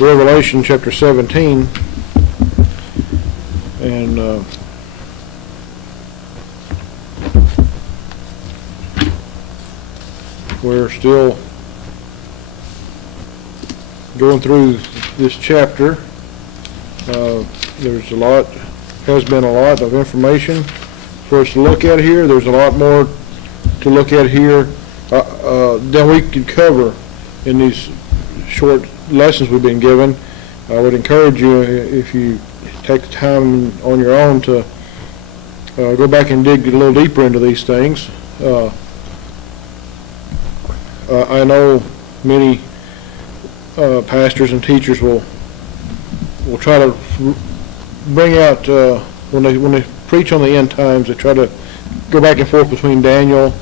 Revelation chapter 17, and we're still going through this chapter. There's has been a lot of information for us to look at here. There's a lot more to look at here than we could cover in these short lessons we've been given. I would encourage you, if you take the time on your own, to go back and dig a little deeper into these things. I know many pastors and teachers will try to bring out when they preach on the end times, they try to go back and forth between Daniel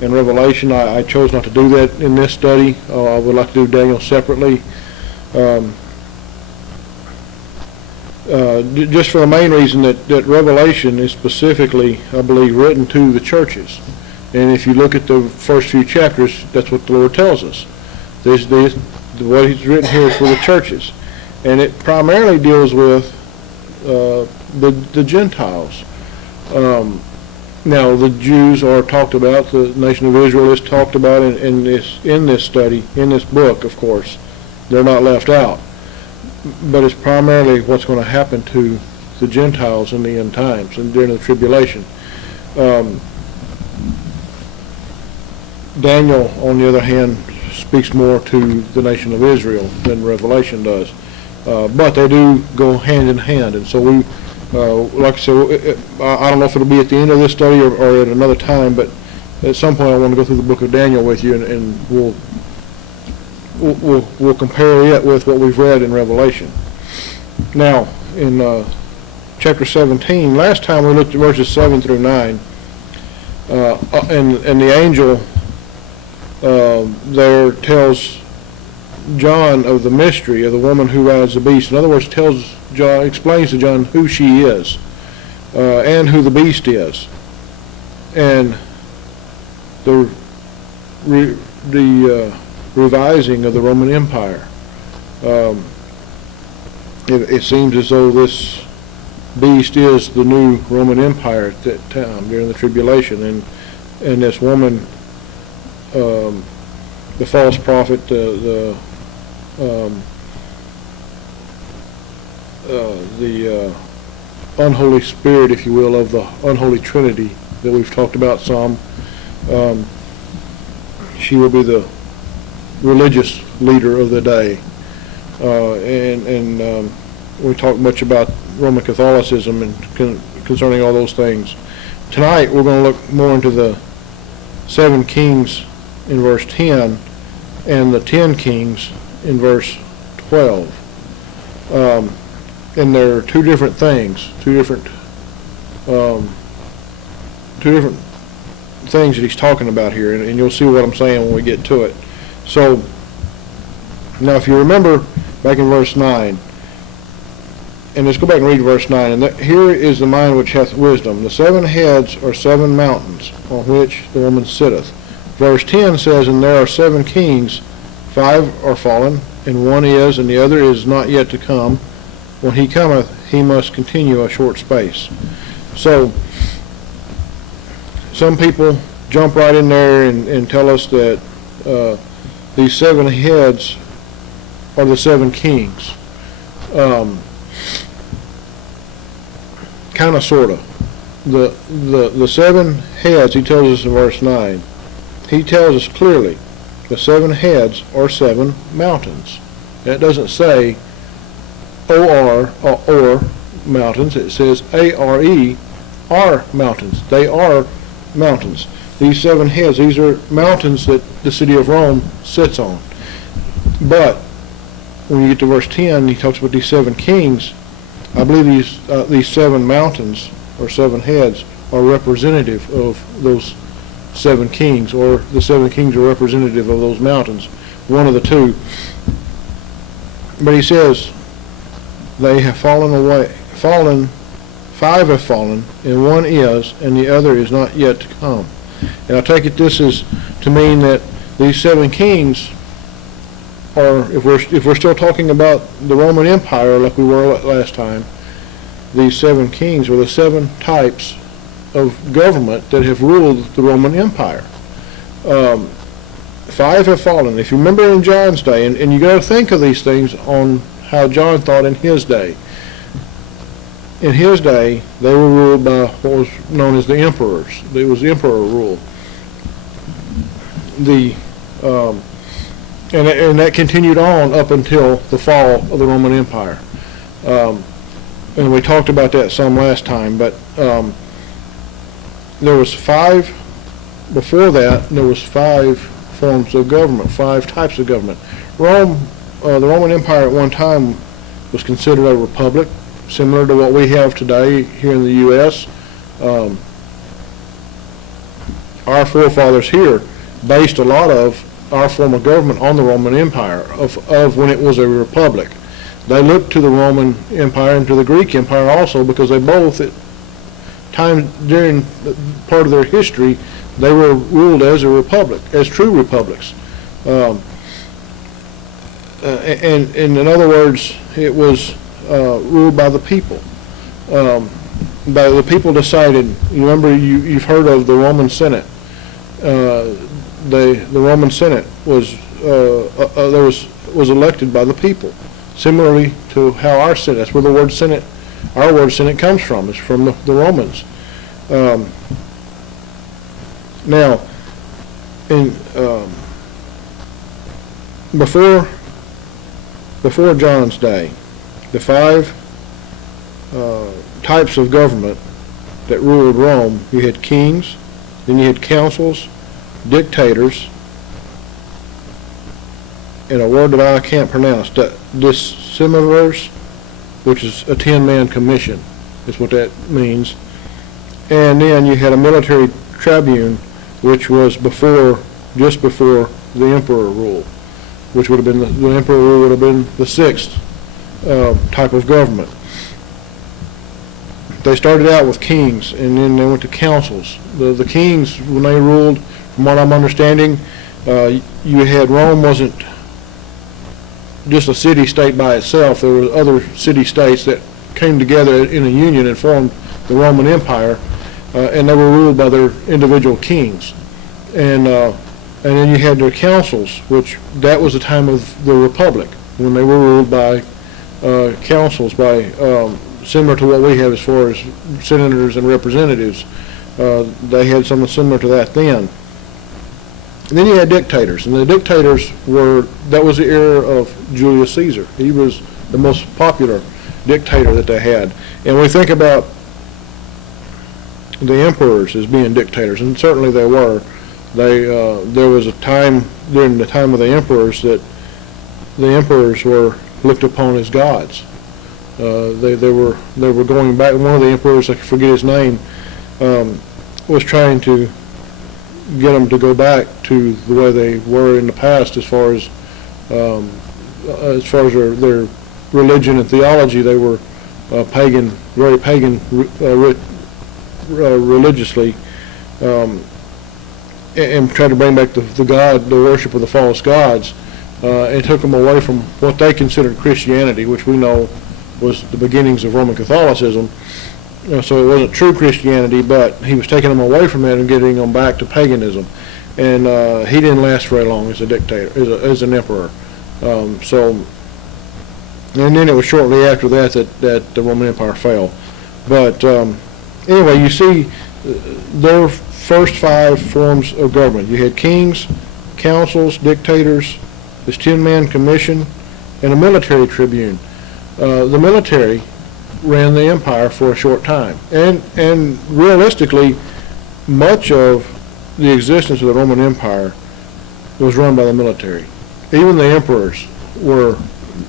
and Revelation. I chose not to do that in this study. I would like to do Daniel separately, just for the main reason that Revelation is specifically, I believe, written to the churches. And if you look at the first few chapters, that's what the Lord tells us. What He's written here is for the churches. And it primarily deals with the Gentiles. Now, the Jews are talked about, the nation of Israel is talked about in this study, in this book, of course. They're not left out. But it's primarily what's going to happen to the Gentiles in the end times and during the tribulation. Daniel, on the other hand, speaks more to the nation of Israel than Revelation does. But they do go hand in hand. And so we, like I said, I don't know if it'll be at the end of this study or at another time, but at some point I want to go through the book of Daniel with you, and we'll compare it with what we've read in Revelation. Now, in chapter 17, last time we looked at verses 7 through 9, and the angel there tells John of the mystery of the woman who rides the beast. In other words, explains to John who she is and who the beast is, and the revising of the Roman Empire. It seems as though this beast is the new Roman Empire at that time during the tribulation, and this woman, the false prophet, the unholy spirit, if you will, of the unholy Trinity that we've talked about some. She will be the religious leader of the day, and we talk much about Roman Catholicism and concerning all those things. Tonight we're going to look more into the 7 kings in verse 10 and the 10 kings in verse 12. And there are two different things, two different things that he's talking about here, and you'll see what I'm saying when we get to it. So, now if you remember back in verse 9, and let's go back and read verse 9, and here is the mind which hath wisdom. The 7 heads are 7 mountains on which the woman sitteth. Verse 10 says, and there are 7 kings, 5 are fallen, and one is, and the other is not yet to come. When he cometh, he must continue a short space. So, some people jump right in there and tell us that these 7 heads are the 7 kings. Kind of, sort of. The 7 heads, he tells us in verse 9, he tells us clearly the 7 heads are 7 mountains. That doesn't say O-R or mountains. It says A-R-E are mountains. They are mountains. These 7 heads, these are mountains that the city of Rome sits on. But when you get to verse 10, he talks about these 7 kings. I believe these 7 mountains or 7 heads are representative of those 7 kings, or the 7 kings are representative of those mountains, one of the two. But he says they have fallen away, 5 have fallen, and one is, and the other is not yet to come. And I take it this is to mean that these 7 kings or if we're still talking about the Roman Empire like we were last time, these 7 kings were the 7 types of government that have ruled the Roman Empire. 5 have fallen. If you remember in John's day, and you got to think of these things on how John thought in his day. In his day, they were ruled by what was known as the emperors. It was emperor rule. And that continued on up until the fall of the Roman Empire. And we talked about that some last time, but there was 5 before that. There was 5 forms of government, 5 types of government. The Roman Empire at one time was considered a republic, similar to what we have today here in the U.S. Our forefathers here based a lot of our form of government on the Roman Empire of when it was a republic. They looked to the Roman Empire and to the Greek Empire also because they both, at times during part of their history, they were ruled as a republic, as true republics. And in other words, it was ruled by the people. By the people decided. You remember, you've heard of the Roman Senate. The Roman Senate was elected by the people, similarly to how our Senate. That's where the word Senate, our word Senate, comes from. It's from the Romans. Now, before John's day, the 5 types of government that ruled Rome, you had kings, then you had councils, dictators, and a word that I can't pronounce, decimvirs, which is a 10-man commission, is what that means. And then you had a military tribune, which was just before the emperor rule, which would have been the emperor rule would have been the 6th type of government. They started out with kings, and then they went to councils. The kings, when they ruled, from what I'm understanding, you had Rome wasn't just a city-state by itself. There were other city-states that came together in a union and formed the Roman Empire, and they were ruled by their individual kings. And then you had their councils, which that was the time of the Republic, when they were ruled by councils, by similar to what we have as far as senators and representatives. They had something similar to that then. And then you had dictators, and the dictators that was the era of Julius Caesar. He was the most popular dictator that they had. And we think about the emperors as being dictators, and certainly they were. There was a time during the time of the emperors that the emperors were looked upon as gods. They were going back. One of the emperors, I forget his name, was trying to get them to go back to the way they were in the past, as far as their religion and theology. They were pagan, very pagan religiously, and tried to bring back the worship of the false gods, and took them away from what they considered Christianity, which we know was the beginnings of Roman Catholicism. So it wasn't true Christianity, but he was taking them away from that and getting them back to paganism. And he didn't last very long as a dictator, as an emperor. And then it was shortly after that the Roman Empire fell. But anyway, you see their first 5 forms of government. You had kings, councils, dictators, this 10-man commission, and a military tribune. The military ran the empire for a short time, and realistically, much of the existence of the Roman Empire was run by the military. Even the emperors were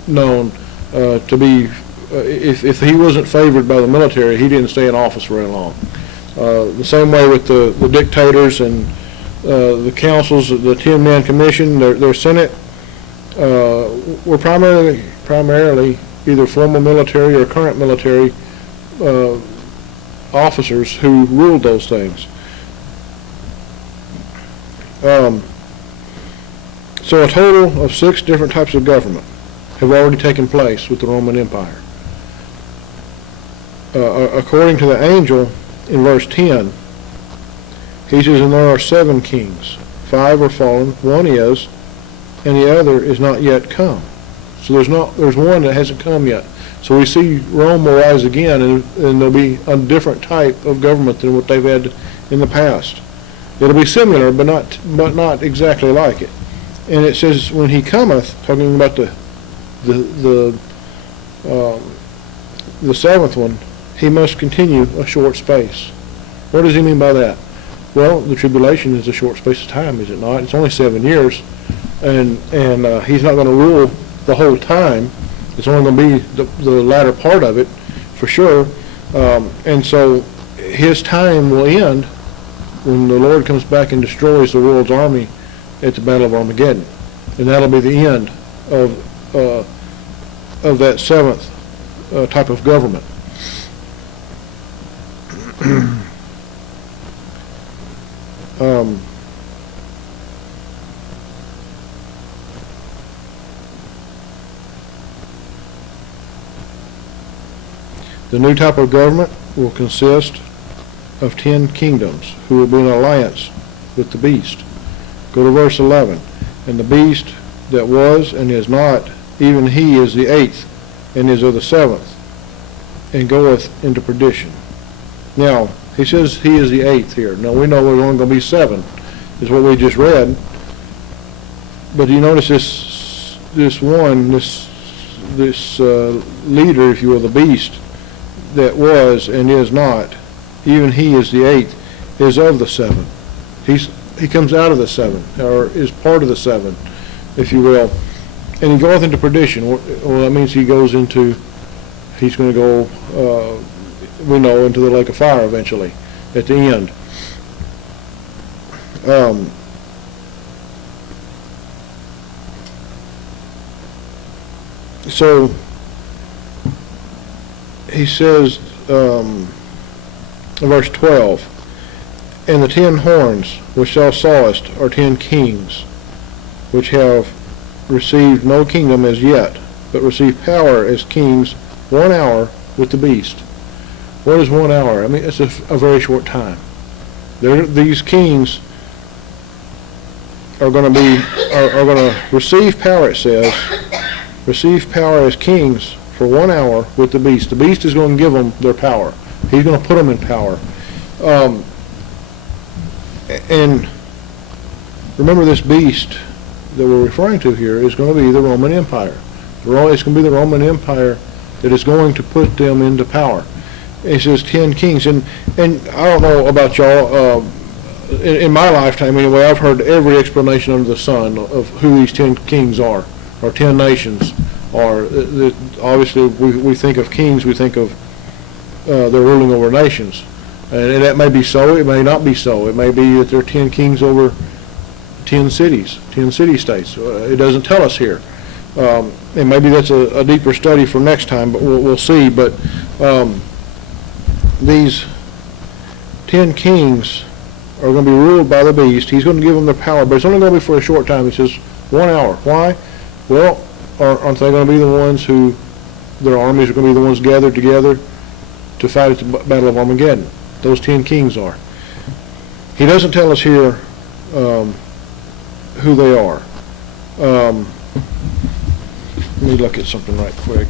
known to be, if he wasn't favored by the military, he didn't stay in office very long. The same way with the dictators and the councils, the 10-man commission, their senate were primarily either former military or current military officers who ruled those things. So a total of 6 different types of government have already taken place with the Roman Empire. According to the angel in verse 10, he says, and there are 7 kings. 5 are fallen, 1 is, and the other is not yet come. So there's one that hasn't come yet. So we see Rome will rise again, and there'll be a different type of government than what they've had in the past. It'll be similar, but not exactly like it. And it says, when he cometh, talking about the 7th one, he must continue a short space. What does he mean by that? Well, the tribulation is a short space of time, is it not? It's only 7 years, and he's not going to rule the whole time. It's only going to be the latter part of it, for sure. And so his time will end when the Lord comes back and destroys the world's army at the Battle of Armageddon, and that'll be the end of that 7th type of government. The new type of government will consist of 10 kingdoms who will be in alliance with the beast. Go to verse 11. And the beast that was and is not, even he is the 8th and is of the 7th, and goeth into perdition. Now, he says he is the 8th here. Now, we know there's only going to be 7, is what we just read. But you notice this leader, if you will, the beast, that was and is not, even he is the 8th, is of the 7. He comes out of the 7, or is part of the 7, if you will. And he goeth into perdition. Well, that means he's going to go, we know, into the lake of fire eventually, at the end. So he says, in verse 12, and the 10 horns which thou sawest are 10 kings, which have received no kingdom as yet, but receive power as kings 1 hour with the beast. What is 1 hour? I mean, it's a very short time. These kings are going to receive power, it says, receive power as kings for 1 hour with the beast. The beast is going to give them their power. He's going to put them in power. And remember, this beast that we're referring to here is going to be the Roman Empire. It's going to be the Roman Empire that is going to put them into power. It says 10 kings. And I don't know about y'all, in my lifetime anyway, I've heard every explanation under the sun of who these 10 kings are, or 10 nations are. Obviously, we think of kings, we think of they're ruling over nations. And that may be so, it may not be so. It may be that there are 10 kings over 10 cities, 10 city-states. It doesn't tell us here. And maybe that's a deeper study for next time, but we'll see. But these 10 kings are going to be ruled by the beast. He's going to give them their power, but it's only going to be for a short time. He says 1 hour. Why? Well, aren't they going to be the ones who, their armies are going to be the ones gathered together to fight at the Battle of Armageddon? Those 10 kings are. He doesn't tell us here who they are. Let me look at something right quick.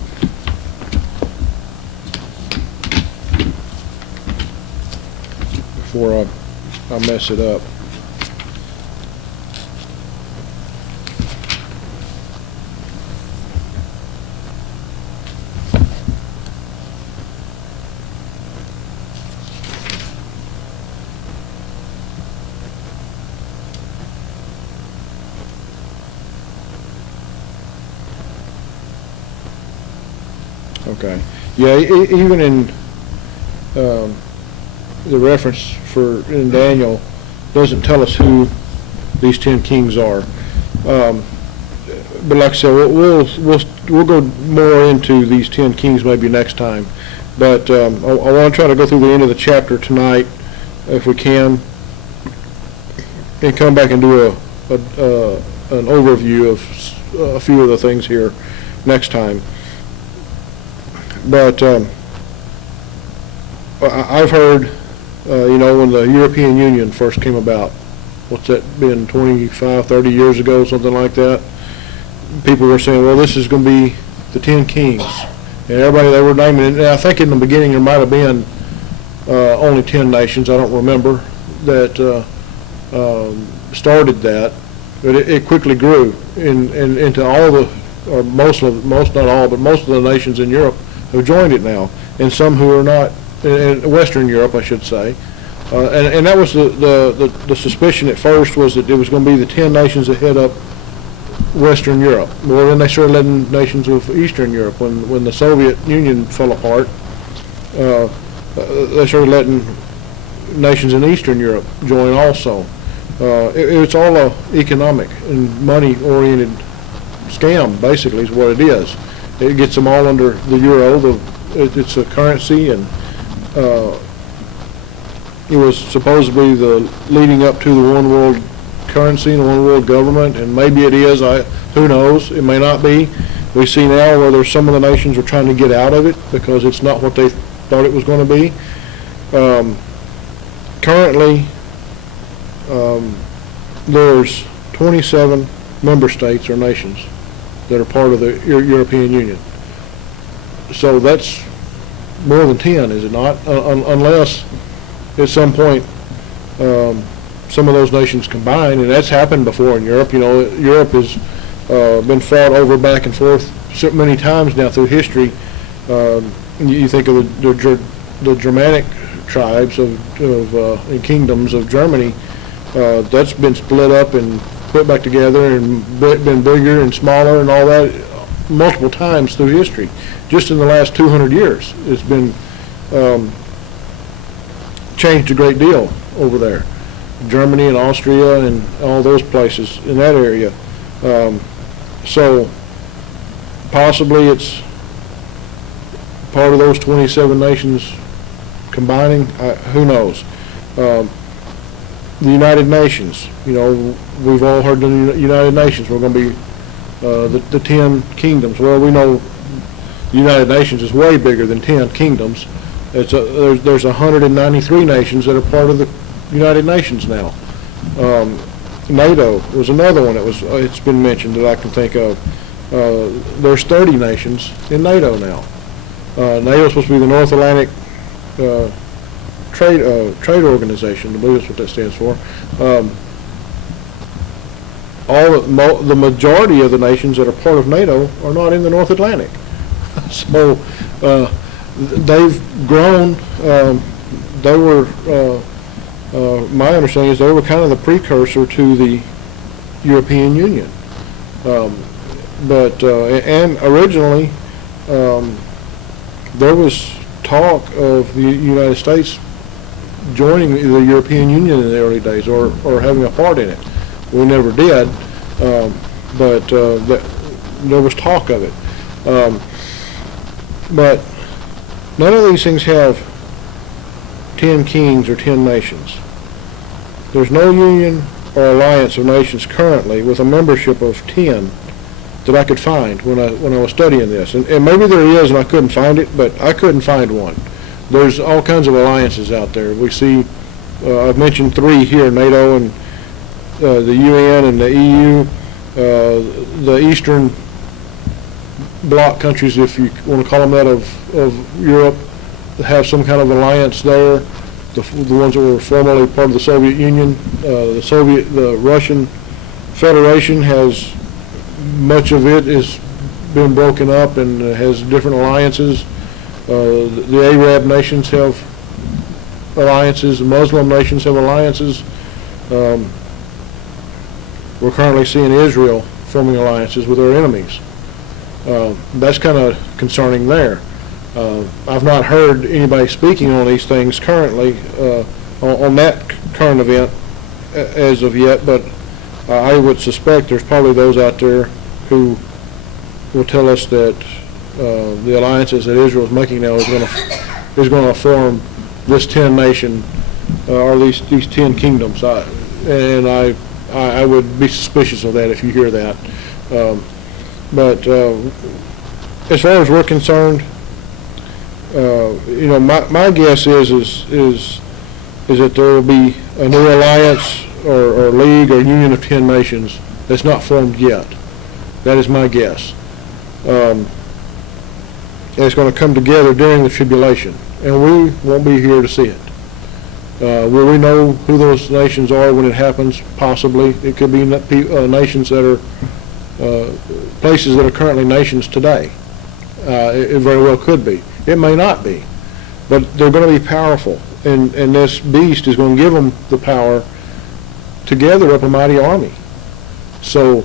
Before I mess it up. Okay. Yeah, even in the reference in Daniel doesn't tell us who these 10 kings are. But like I said, we'll go more into these 10 kings maybe next time. But I want to try to go through the end of the chapter tonight, if we can, and come back and do an overview of a few of the things here next time. But I've heard, when the European Union first came about, what's that been, 25, 30 years ago, something like that, people were saying, well, this is going to be the 10 kings. And everybody, they were naming it. And I think in the beginning there might have been only 10 nations, I don't remember, that started that. But it quickly grew into all the, or most, not all, but most of the nations in Europe have joined it now. And some who are not, in Western Europe, I should say. And that was the suspicion at first, was that it was going to be the 10 nations that head up Western Europe. Well, then they started letting nations of Eastern Europe. When the Soviet Union fell apart, they started letting nations in Eastern Europe join also. It's all a economic and money-oriented scam, basically, is what it is. It gets them all under the euro. It's a currency, and it was supposedly the leading up to the one world currency and the one world government, and maybe it is. Who knows? It may not be. We see now where there's some of the nations are trying to get out of it because it's not what they thought it was going to be. Currently, there's 27 member states or nations that are part of the European Union. So that's more than 10, is it not? Unless at some point some of those nations combine, and that's happened before in Europe. Europe has been fought over back and forth so many times now through history. You think of the Germanic tribes and kingdoms of Germany. That's been split up and put back together and been bigger and smaller and all that multiple times through history. Just in the last 200 years, it's been changed a great deal over there. Germany and Austria and all those places in that area. So possibly it's part of those 27 nations combining. Who knows? The United Nations. We've all heard the United Nations. We're going to be the 10 kingdoms. Well, we know the United Nations is way bigger than 10 kingdoms. There's 193 nations that are part of the United Nations now. NATO was another one it's been mentioned that I can think of. There's 30 nations in NATO now. NATO is supposed to be the North Atlantic Trade Organization. I believe that's what that stands for. The majority of the nations that are part of NATO are not in the North Atlantic. So they've grown. They were, my understanding is they were kind of the precursor to the European Union. And originally there was talk of the United States joining the European Union in the early days, or having a part in it. We never did, but there was talk of it. But none of these things have 10 kings or 10 nations. There's no union or alliance of nations currently with a membership of 10 that I could find when I was studying this. And maybe there is and I couldn't find it, but I couldn't find one. There's all kinds of alliances out there. We see, I've mentioned 3 here, NATO and the UN and the EU, the Eastern Bloc countries, if you want to call them that, of Europe, that have some kind of alliance there. The ones that were formerly part of the Soviet Union, the Russian Federation has, much of it has been broken up and has different alliances. The Arab nations have alliances. The Muslim nations have alliances. We're currently seeing Israel forming alliances with their enemies. That's kind of concerning there. I've not heard anybody speaking on these things currently, on that current event as of yet, but I would suspect there's probably those out there who will tell us that the alliances that Israel is making now is going to form this 10 nation or these 10 kingdoms. I I would be suspicious of that if you hear that. But as far as we're concerned, my guess is that there will be a new alliance or league or union of 10 nations that's not formed yet. That is my guess. And it's going to come together during the tribulation, and we won't be here to see it. Will we know who those nations are when it happens? Possibly. It could be nations that are places that are currently nations today. It very well could be. It may not be, but they're going to be powerful, and this beast is going to give them the power to gather up a mighty army. So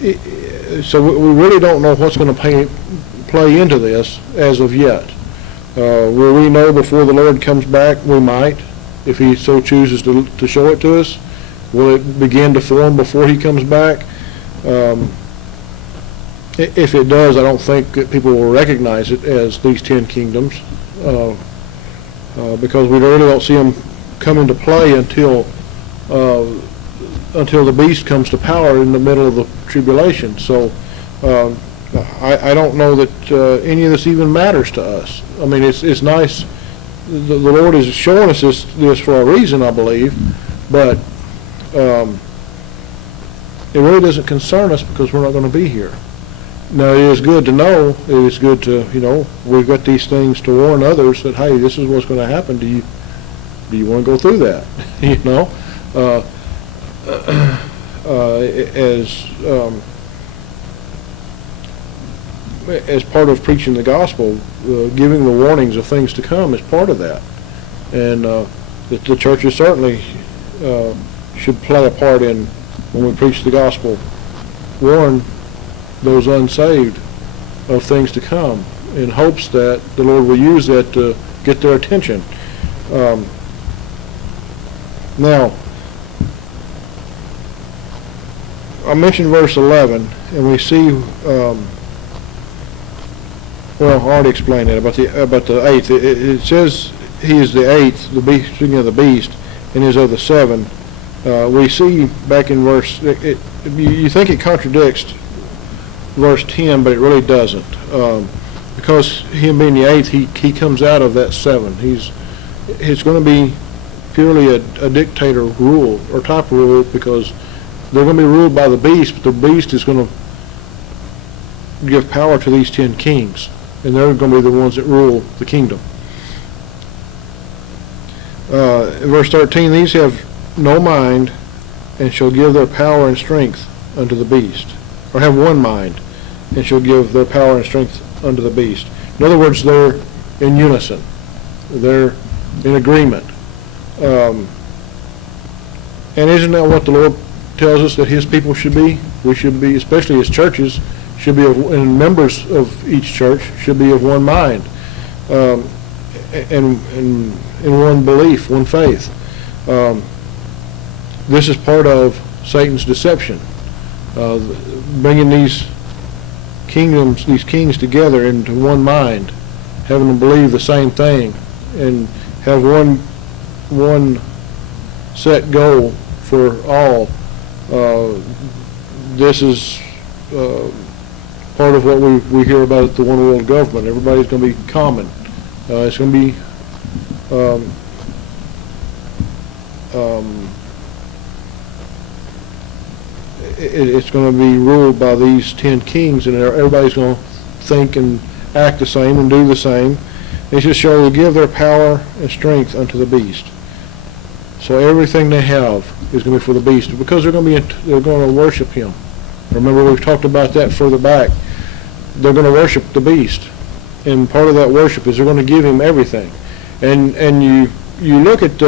we really don't know what's going to play into this as of yet. Will we know before the Lord comes back? We might, if he so chooses to show it to us. Will it begin to form before he comes back? If it does, I don't think that people will recognize it as these 10 kingdoms, because we really don't see them come into play until the beast comes to power in the middle of the tribulation. So I don't know that any of this even matters to us. I mean, it's nice. The Lord is showing us this for a reason, I believe, but it really doesn't concern us because we're not going to be here. Now, it is good to know. It is good to, we've got these things to warn others that, hey, this is what's going to happen. Do you want to go through that? As part of preaching the gospel, giving the warnings of things to come is part of that. And the churches certainly should play a part in, when we preach the gospel, warn those unsaved of things to come, in hopes that the Lord will use that to get their attention. Now, I mentioned verse 11, and we see, well, I already explained that about the eighth. It says he is the eighth, the beast, speaking of the beast, and is of the seven. We see back in verse, you think it contradicts verse 10, but it really doesn't, because him being the eighth, he comes out of that seven. It's going to be purely a dictator rule or type rule, because they're going to be ruled by the beast, but the beast is going to give power to these 10 kings, and they're going to be the ones that rule the kingdom. In verse 13, these have no mind, and shall give their power and strength unto the beast, or have one mind, and shall give their power and strength unto the beast. In other words, they're in unison. They're in agreement. And isn't that what the Lord tells us that his people should be? We should be, especially as churches, should be and members of each church should be of one mind, and in one belief, one faith. This is part of Satan's deception, bringing these kings together into one mind, having them believe the same thing, and have one set goal for all. This is part of what we hear about the one world government. Everybody's going to be common. It's going to be it's going to be ruled by these 10 kings, and everybody's going to think and act the same and do the same. It just shall give their power and strength unto the beast. So everything they have is going to be for the beast, because they're going to worship him. Remember, we've talked about that further back. They're going to worship the beast, and part of that worship is they're going to give him everything. And you look at,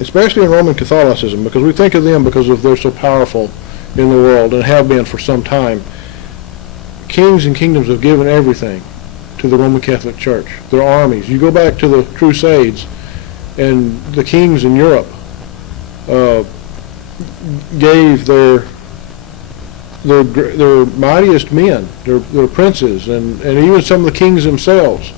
especially in Roman Catholicism, because we think of them because they're so powerful in the world and have been for some time. Kings and kingdoms have given everything to the Roman Catholic Church. Their armies. You go back to the Crusades, and the kings in Europe gave their mightiest men, their princes, and even some of the kings themselves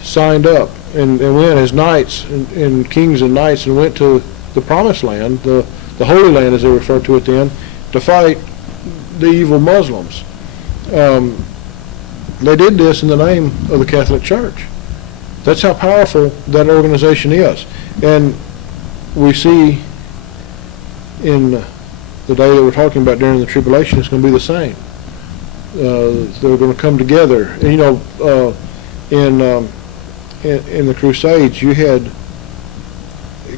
signed up and went as knights and kings and knights, and went to the promised land, the Holy Land as they referred to it then, to fight the evil Muslims. They did this in the name of the Catholic Church. That's how powerful that organization is. And we see in the day that we're talking about during the tribulation, it's going to be the same. They're going to come together. And, you know, in the Crusades, you had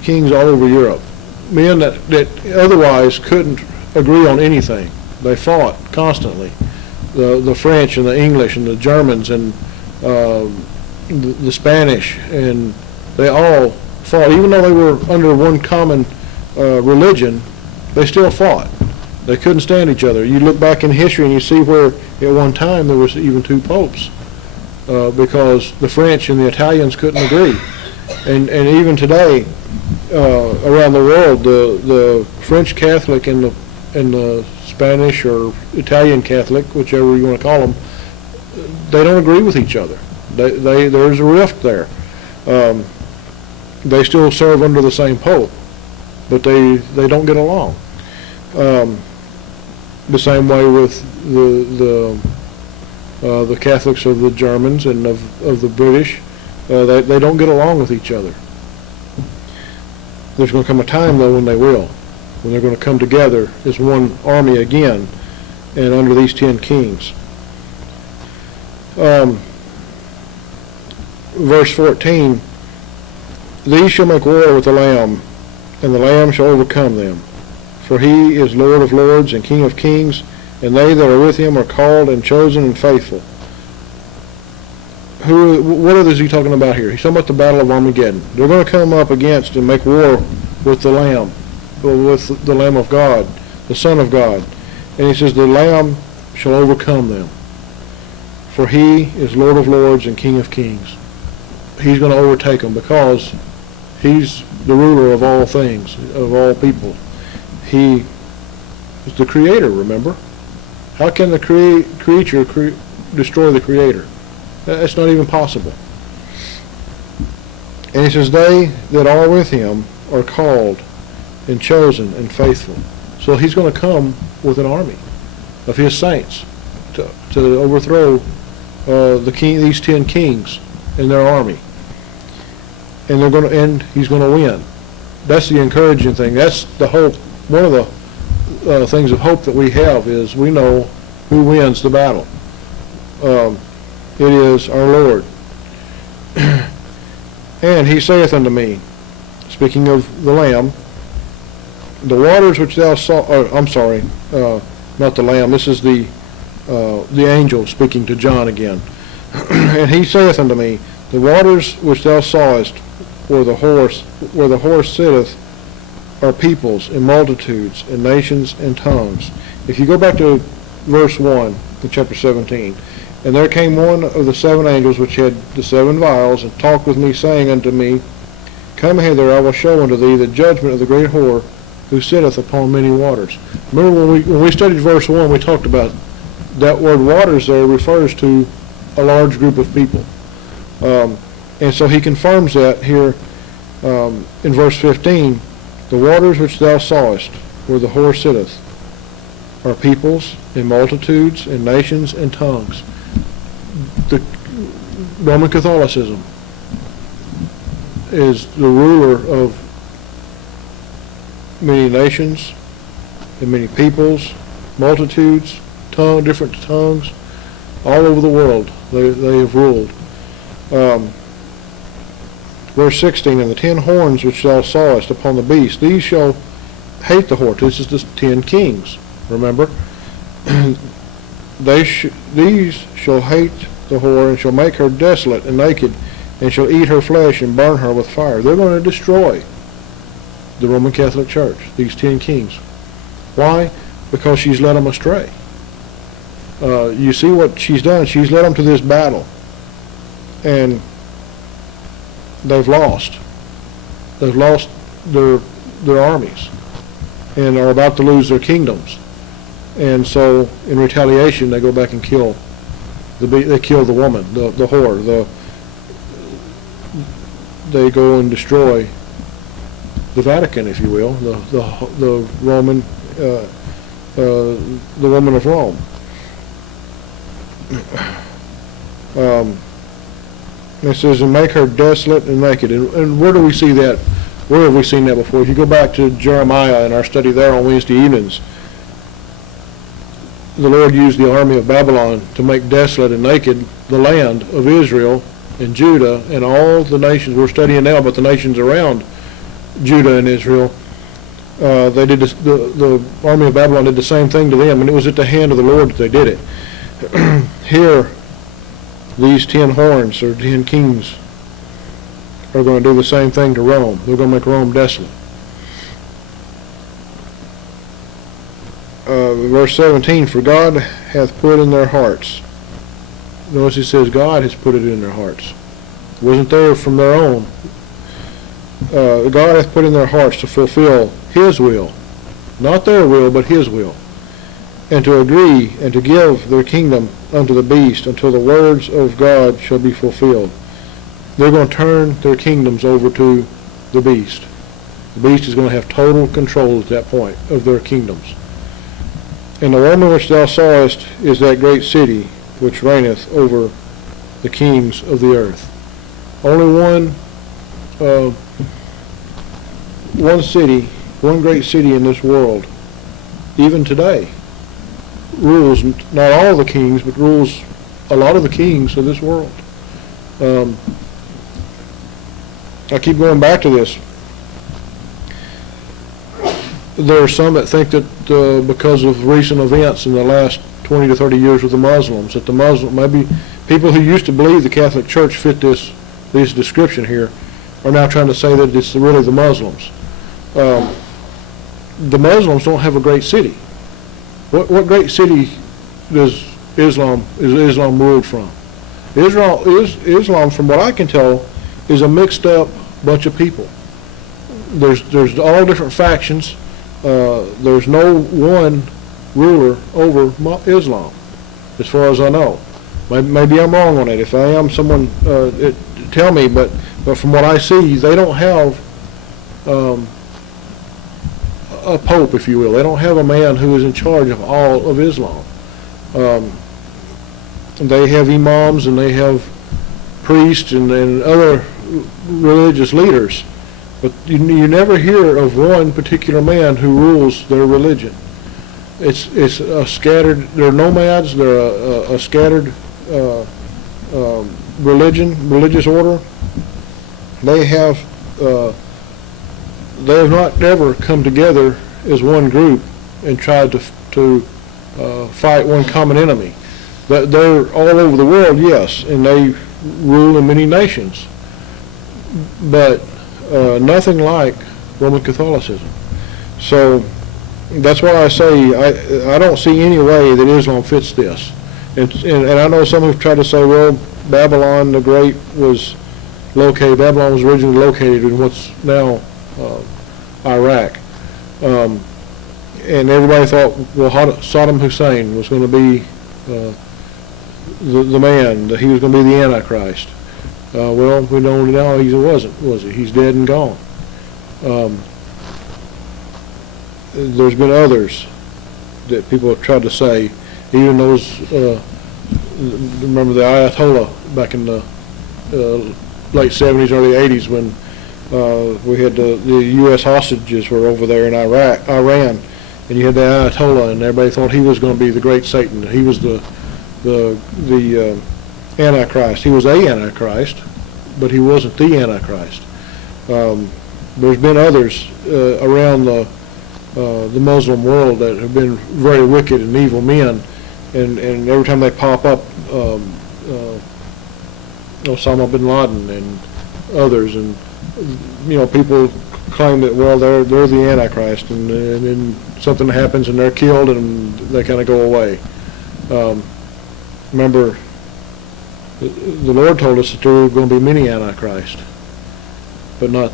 kings all over Europe, men that otherwise couldn't agree on anything. They fought constantly. The French and the English and the Germans and the Spanish, and they all fought. Even though they were under one common religion, they still fought. They couldn't stand each other. You look back in history and you see where at one time there was even two popes because the French and the Italians couldn't agree. And even today, around the world, the French Catholic and the Spanish or Italian Catholic, whichever you want to call them, they don't agree with each other. There's a rift there. They still serve under the same pope, but they don't get along. The same way with the Catholics of the Germans and of the British. They don't get along with each other. There's going to come a time, though, when they will, when they're going to come together as one army again and under these 10 kings. Verse 14, these shall make war with the Lamb, and the Lamb shall overcome them. For he is Lord of lords and King of kings, and they that are with him are called and chosen and faithful. What is he talking about here? He's talking about the battle of Armageddon. They're going to come up against and make war with the Lamb, with the Lamb of God, the Son of God. And he says, the Lamb shall overcome them. For he is Lord of lords and King of kings. He's going to overtake them because he's the ruler of all things, of all people. He is the creator, remember? How can the creature destroy the creator? That's not even possible. And he says, they that are with him are called and chosen and faithful. So he's going to come with an army of his saints to overthrow these 10 kings and their army. And he's going to win. That's the encouraging thing. That's the hope. One of the things of hope that we have is we know who wins the battle. It is our Lord. And he saith unto me, speaking of the Lamb, the waters which thou saw, not the Lamb, this is the angel speaking to John again. And he saith unto me, the waters which thou sawest where the horse sitteth are peoples and multitudes and nations and tongues. If you go back to verse 1 in chapter 17, and there came one of the 7 angels which had the 7 vials, and talked with me, saying unto me, come hither, I will show unto thee the judgment of the great whore, who sitteth upon many waters. Remember when we studied verse 1, we talked about that word waters there refers to a large group of people. And so he confirms that here in verse 15, the waters which thou sawest, where the whore sitteth, are peoples and multitudes and nations and tongues. The Roman Catholicism is the ruler of many nations and many peoples, multitudes, different tongues, all over the world. They have ruled. Verse 16, and the 10 horns which thou sawest upon the beast, these shall hate the whore. This is the 10 kings, remember? These shall hate the whore, and shall make her desolate and naked, and shall eat her flesh and burn her with fire. They're going to destroy the Roman Catholic Church, these 10 kings. Why? Because she's led them astray. You see what she's done. She's led them to this battle, and they've lost. They've lost their armies and are about to lose their kingdoms. And so, in retaliation, they go back and kill the woman, the whore. They go and destroy the Vatican, if you will, the Roman, the woman of Rome. It says, and make her desolate and naked. And where do we see that? Where have we seen that before? If you go back to Jeremiah in our study there on Wednesday evenings, the Lord used the army of Babylon to make desolate and naked the land of Israel and Judah and all the nations we're studying now, but the nations around Judah and Israel. They did this, the army of Babylon did the same thing to them, and it was at the hand of the Lord that they did it. Here, these 10 horns, or 10 kings, are going to do the same thing to Rome. They're going to make Rome desolate. Verse 17, for God hath put in their hearts. Notice it says God has put it in their hearts. It wasn't there from their own. God hath put in their hearts to fulfill His will. Not their will, but His will. And to agree and to give their kingdom unto the beast until the words of God shall be fulfilled. They're going to turn their kingdoms over to the beast. The beast is going to have total control at that point of their kingdoms. And the woman which thou sawest is that great city which reigneth over the kings of the earth. Only one city, one great city in this world, even today, rules not all the kings, but rules a lot of the kings of this world. I keep going back to this. There are some that think that because of recent events in the last 20 to 30 years with the Muslims, that the Muslim, maybe people who used to believe the Catholic Church fit this description here, are now trying to say that it's really the Muslims. The Muslims don't have a great city. What great city is Islam ruled from? Islam, from what I can tell, is a mixed up bunch of people. There's all different factions. There's no one ruler over Islam, as far as I know. Maybe I'm wrong on it. If I am, someone tell me. But from what I see, they don't have a pope, if you will. They don't have a man who is in charge of all of Islam. They have imams and they have priests and other religious leaders. But you never hear of one particular man who rules their religion. It's a scattered. They're nomads. They're a scattered religious order. They have not ever come together as one group and tried to fight one common enemy. They're all over the world, yes, and they rule in many nations, but nothing like Roman Catholicism. So that's why I say I don't see any way that Islam fits this. And I know some have tried to say, well, Babylon the Great was located. Babylon was originally located in what's now Iraq, and everybody thought, well, Saddam Hussein was going to be the man, that he was going to be the Antichrist. Well, we know now he wasn't, was he? He's dead and gone. There's been others that people have tried to say, even those, remember the Ayatollah back in the late 70s, early 80s, when we had the U.S. hostages were over there in Iran, and you had the Ayatollah, and everybody thought he was going to be the great Satan. He was the Antichrist. He was a Antichrist, but he wasn't the Antichrist. There's been others around the Muslim world that have been very wicked and evil men, and every time they pop up, Osama bin Laden and others, and people claim that, well, they're the Antichrist, and then something happens and they're killed and they kind of go away. Remember, the Lord told us that there were going to be many Antichrists, but not,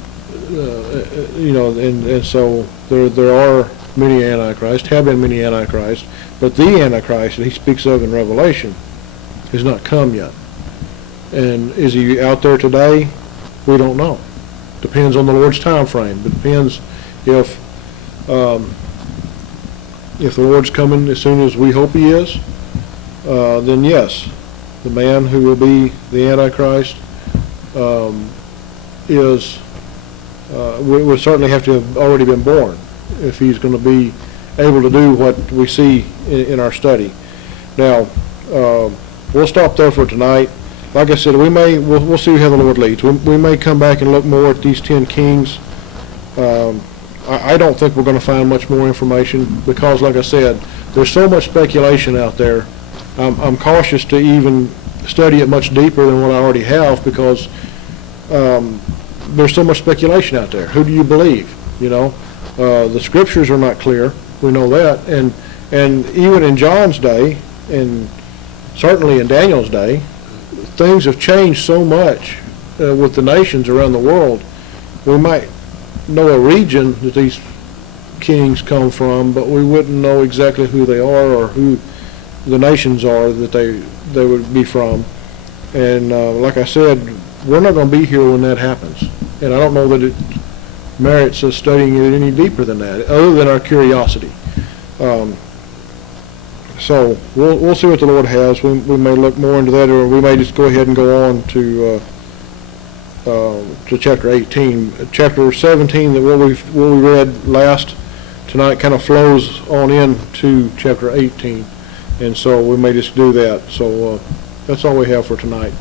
and so there are many Antichrists, have been many Antichrists, but the Antichrist that he speaks of in Revelation has not come yet. And is he out there today? We don't know. Depends on the Lord's time frame. It depends if the Lord's coming as soon as we hope He is, then yes, the man who will be the Antichrist would certainly have to have already been born if he's going to be able to do what we see in our study. Now, we'll stop there for tonight. Like I said, we'll see how the Lord leads. We may come back and look more at these 10 kings. I don't think we're going to find much more information because, like I said, there's so much speculation out there. I'm cautious to even study it much deeper than what I already have because there's so much speculation out there. Who do you believe? You know, the scriptures are not clear. We know that, and even in John's day, and certainly in Daniel's day, things have changed so much with the nations around the world. We might know a region that these kings come from, but we wouldn't know exactly who they are or who the nations are that they would be from. And like I said, we're not going to be here when that happens. And I don't know that it merits us studying it any deeper than that, other than our curiosity. So we'll see what the Lord has. We may look more into that, or we may just go ahead and go on to chapter 18. Chapter 17, that what we read last tonight, kind of flows on into chapter 18, and so we may just do that. So that's all we have for tonight.